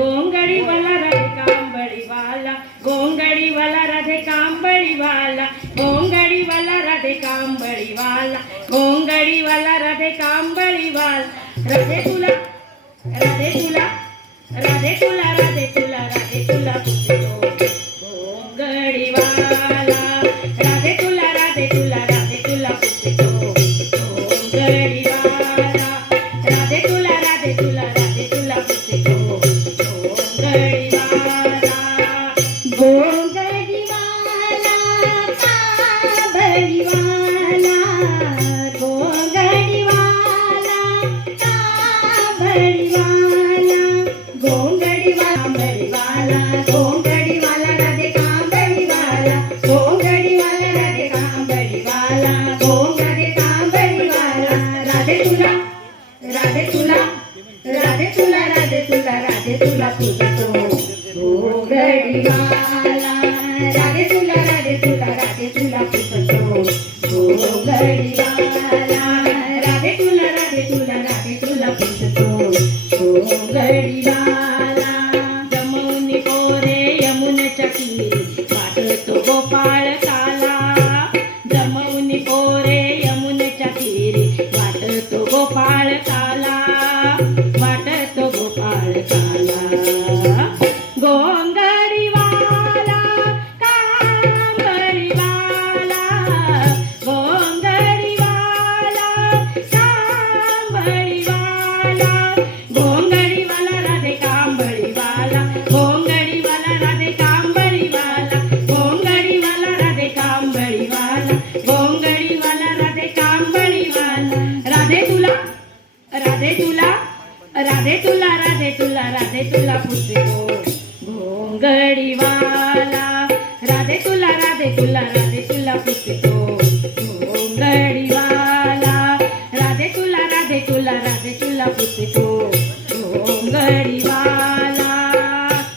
गोंगडीवाला राधे कांबळीवाला, गोंगडीवाला राधे कांबळीवाला, गोंगडीवाला राधे कांबळीवाला, गोंगडीवाला राधे कांबळीवाला. राधे तुला, राधे तुला, राधे तुला, राधे तुला, राधे तुला गोंगडीवाला. राधे तुला, राधे तुला, राधे तुला गोंगडीवाला. राधे तुला, राधे तुला, राधे तुला गोंगडीवाला. गोंगडीवाला कांबळीवाला, गोंगडीवाला कांबळीवाला, गोंगडीवाला गोंगडीवाला राधे कांबळीवाला, गोंगडीवाला राधे कांबळीवाला, गोंगडे कांबळीवाला. राधे तुला, राधे तुला, राधे तुला, राधे तुला, राधे तुला पूजतो गोंगडीवाला. राधे तुला, राधे तुला, राधे तुला पूजतो गोंगडीवाला. राधे तुला, राधे तुला, राधे तुला पूजतो गोंगडीवाला. जमुनी पोरे यमुनेच्या तीरी वाटतो गोपाळ काला, जमुनी पोरे यमुनेच्या तीरी वाटतो गोपाळ काला, वाटतो गोपाळ काला. गोंगडीवाला कांबळीवाला, गोंगडीवाला कांबळीवाला, गोंगडीवाला राधे कांबळीवाला, गोंगडीवाला राधे कांबळीवाला, गोंगडीवाला राधे कांबळीवाला, गोंगडीवाला राधे कांबळीवाला. राधे तुला, राधे तुला, राधे तुला, राधे तुला, राधे तुला पूजतो गोंगडीवाला. राधे तुला, राधे तुला, राधे तुला पूजतो गोंगडीवाला. राधे तुला, राधे तुला, राधे तुला पूजतो गोंगडीवाला.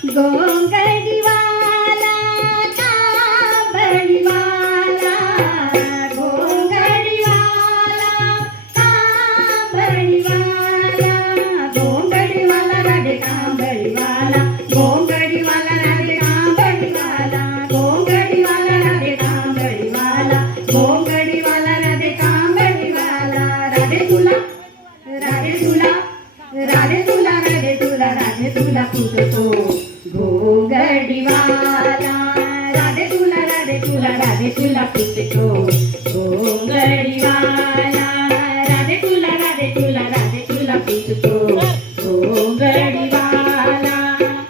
गोंगडीवाला कांबळीवाला, गोंगडीवाला कांबळीवाला, गोंगडीवाला राधे कांबळीवाला, गोंगडीवाला राधे कांबळीवाला, गोंगडीवाला राधे कांबळीवाला, गोंगडीवाला राधे कांबळीवाला. राधे तुला, राधे तुला, राधे तुला, राधे तुला, राधे तुला पूजतो गोंगडीवाला. राधे तुला, राधे तुला, राधे तुला पूजतो गोंगडीवाला. राधे तुला, राधे तुला, राधे तुला पूजतो गोंगडीवाला.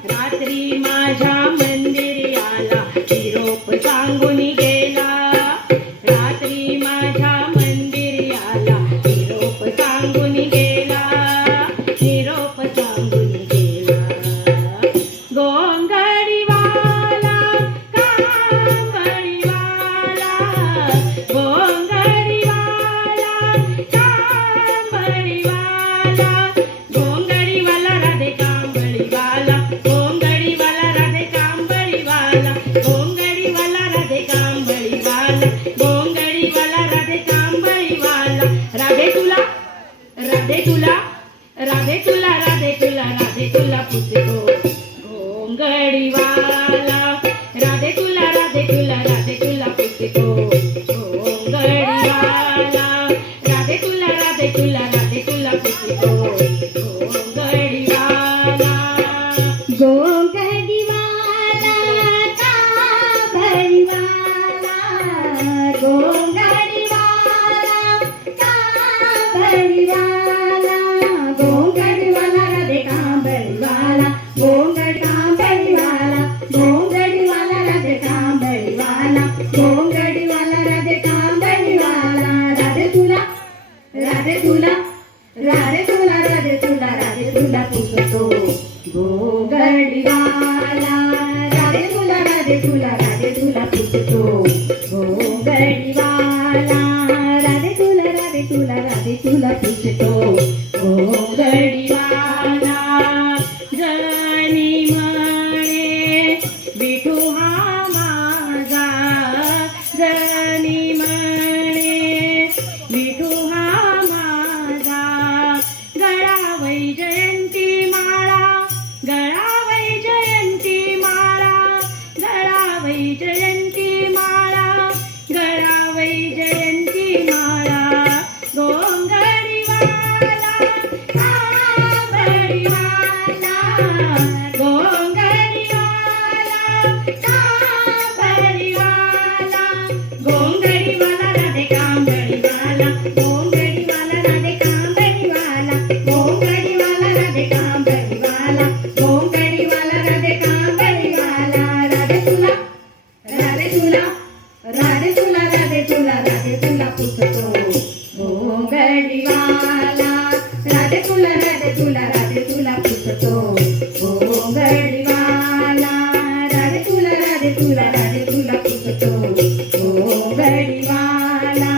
रात्री माझ्या मंदिरी आला, निरोप सांगून गेला, रात्री माझ्या मंदिरी आला, निरोप सांगून गेला, निरोप सांगून गेला. गोंगडीवाला कांबळीवाला, गोंगडीवाला कांबळीवाला, गोंगडीवाला राधे कांबळीवाला, गोंगडीवाला राधे कांबळीवाला, गोंगडीवाला राधे कांबळीवाला, गोंगडीवाला राधे कांबळीवाला. राधे तुला, राधे तुला, राधे तुला, राधे तुला, राधे तुला पूजतो गोंगडीवाला. राधे तुला, राधे तुला, राधे तुला पूजतो गोंगडीवाला. राधे तुला, राधे तुला, राधे तुला पूजतो गोंगडीवाला. गोंगडीवाला कांबळीवाला, गोंगडीवाला कांबळीवाला, गोंगडीवाला राधे कांबळीवाला, गोंगडी कांबळीवाला, गोंगडीवाला राधे कांबळीवाला, गोंगडीवाला राधे कांबळीवाला. राधे तुला, राधे तुला, राधे तुला, राधे तुला, राधे तुला पूजतो गोंगडीवाला. राधे तुला, राधे तुला, राधे तुला पूजतो गोंगडीवाला. राधे तुला, राधे तुला, राधे तुला पूजतो गोंगडीवाला. जनी म्हणे विठू हा माझा, जनी म्हणे विठू हा माझा, गळा वैजयंती माळा, गळा घोंगडीवाला राधे तुला पुसतो घोंगडीवाला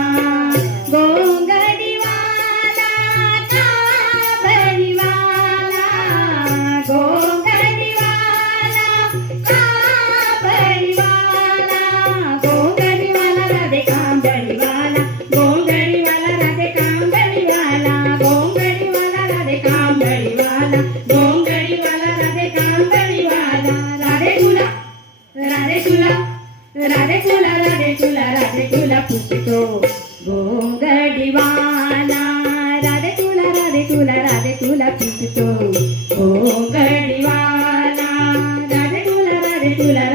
घोंगडीवाला काबडीवाला घोंगडीवाला काबडीवाला घोंगडीवाला राधे कांबडीवाला घोंगडीवाला राधे कांबडीवाला घोंगडीवाला राधे कांबडीवाला घोंगडीवाला राधे कांबडीवाला राधे तुला पुसतो घोंगडीवाला राधे तुला पुसतो घोंगडीवाला राधे तुला